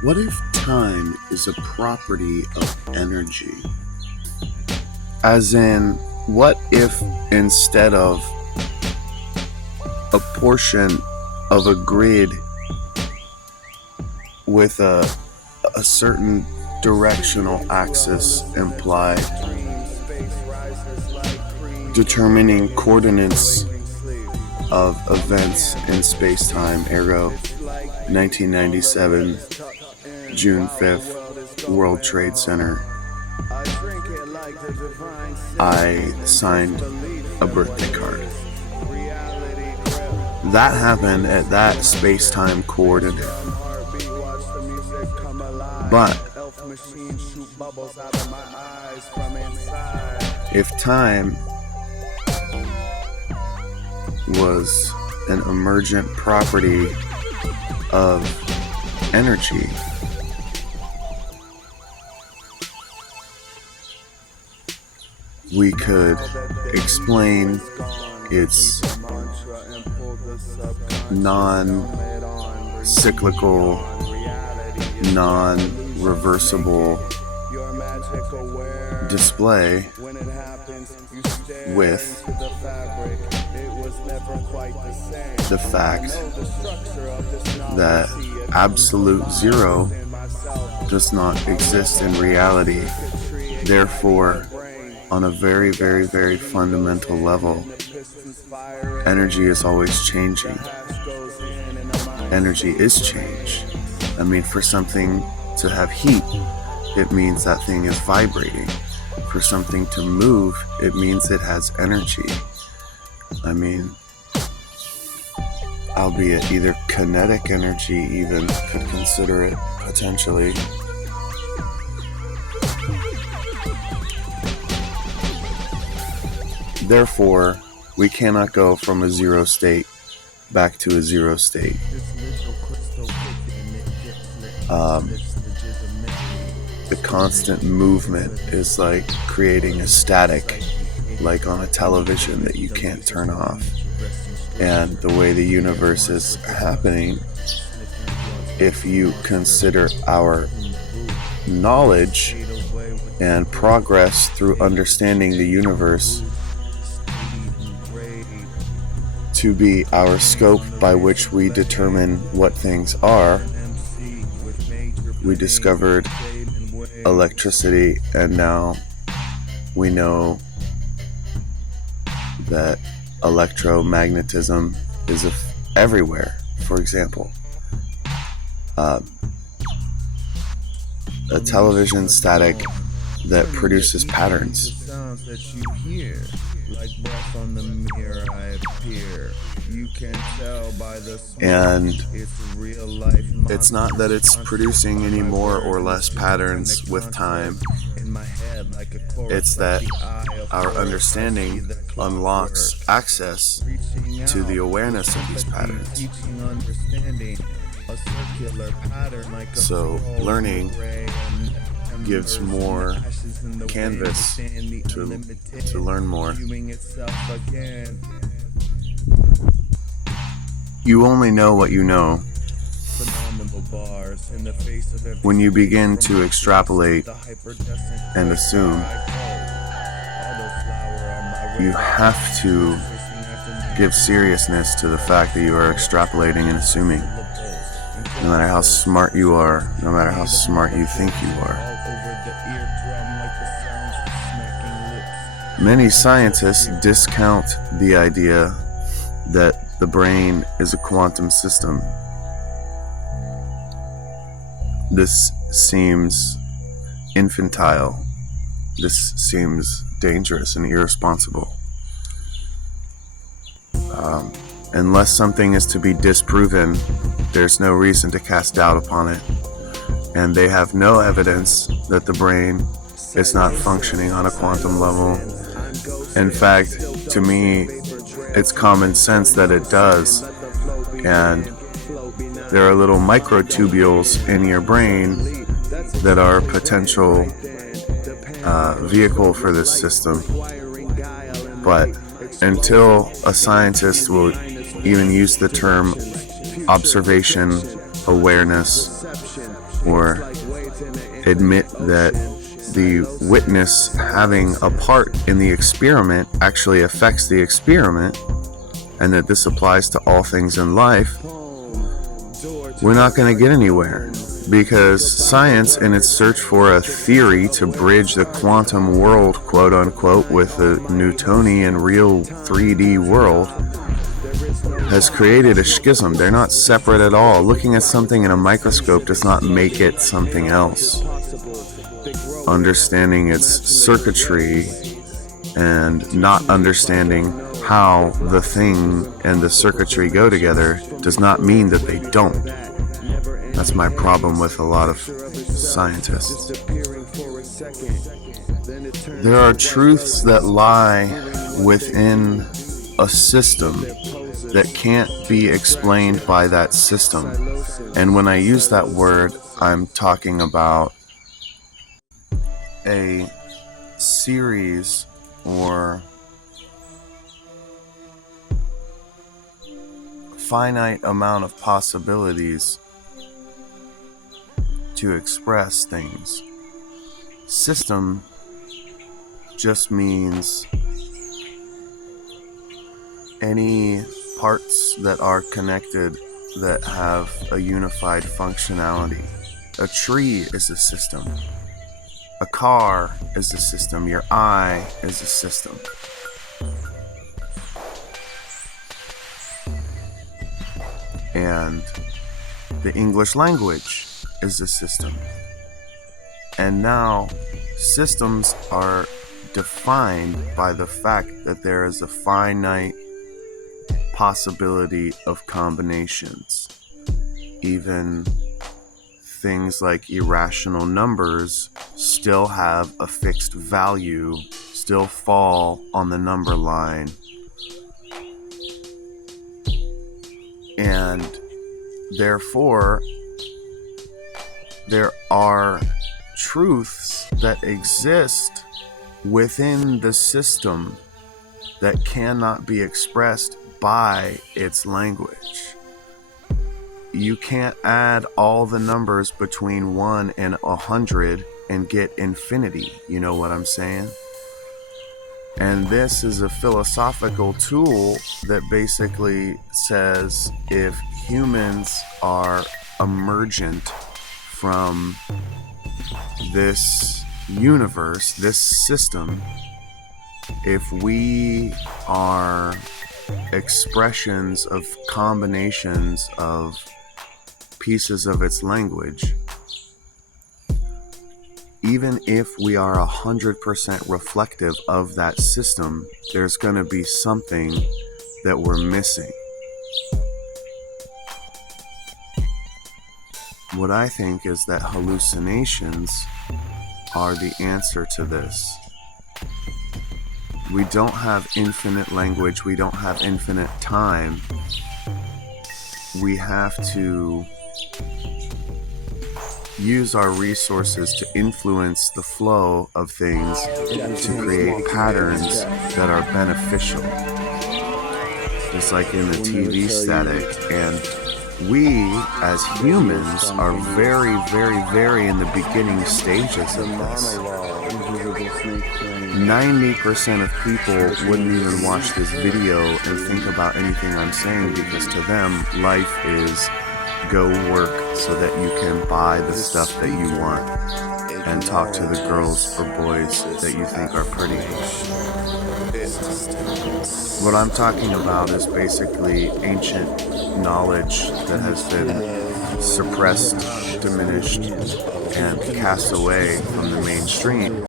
What if time is a property of energy? As in, what if instead of a portion of a grid with a certain directional axis implied, determining coordinates of events in space-time, ergo 1997, June 5th, World Trade Center, I signed a birthday card. That happened at that space-time coordinate. But if time was an emergent property of energy, we could explain its non-cyclical, non-reversible display with the fact that absolute zero does not exist in reality. Therefore, on a very, very, very fundamental level, energy is always changing. Energy is change. I mean, for something to have heat, it means that thing is vibrating. For something to move, it means it has energy. I mean, albeit either kinetic energy even could consider it potentially. Therefore, we cannot go from a zero state back to a zero state. The constant movement is like creating a static, like on a television that you can't turn off. And the way the universe is happening, if you consider our knowledge and progress through understanding the universe to be our scope by which we determine what things are, we discovered electricity, and now we know that electromagnetism is everywhere. For example, a television static that produces patterns. And it's not that it's producing any more or less patterns with time. It's that our understanding unlocks access to the awareness of these patterns. So learning gives more canvas to learn more. You only know what you know. When you begin to extrapolate and assume, you have to give seriousness to the fact that you are extrapolating and assuming. No matter how smart you are, no matter how smart you think you are. Many scientists discount the idea that the brain is a quantum system. This seems infantile. This seems dangerous and irresponsible. Unless something is to be disproven, there's no reason to cast doubt upon it. And they have no evidence that the brain is not functioning on a quantum level. In fact, to me, it's common sense that it does. And there are little microtubules in your brain that are a potential vehicle for this system. But until a scientist will even use the term observation, awareness, or admit that the witness having a part in the experiment actually affects the experiment, and that this applies to all things in life, we're not going to get anywhere. Because science, in its search for a theory to bridge the quantum world, quote unquote, with the Newtonian real 3D world, has created a schism. They're not separate at all. Looking at something in a microscope does not make it something else. Understanding its circuitry and not understanding how the thing and the circuitry go together does not mean that they don't. That's my problem with a lot of scientists. There are truths that lie within a system that can't be explained by that system. And when I use that word, I'm talking about a series or finite amount of possibilities to express things. System just means any parts that are connected that have a unified functionality. A tree is a system. A car is a system. Your eye is a system. And the English language is a system. And now systems are defined by the fact that there is a finite possibility of combinations. Even things like irrational numbers still have a fixed value, still fall on the number line. And therefore, there are truths that exist within the system that cannot be expressed by its language. You can't add all the numbers between 1 and 100 and get infinity. You know what I'm saying? And this is a philosophical tool that basically says if humans are emergent from this universe, this system, if we are expressions of combinations of pieces of its language, even if we are 100% reflective of that system, there's going to be something that we're missing. What I think is that hallucinations are the answer to this. We don't have infinite language, we don't have infinite time. We have to use our resources to influence the flow of things to create patterns that are beneficial. Just like in the TV static. And we, as humans, are very, very, very in the beginning stages of this. 90% of people wouldn't even watch this video and think about anything I'm saying, because to them, life is go work so that you can buy the stuff that you want and talk to the girls or boys that you think are pretty. What I'm talking about is basically ancient knowledge that has been suppressed, diminished, and cast away from the mainstream.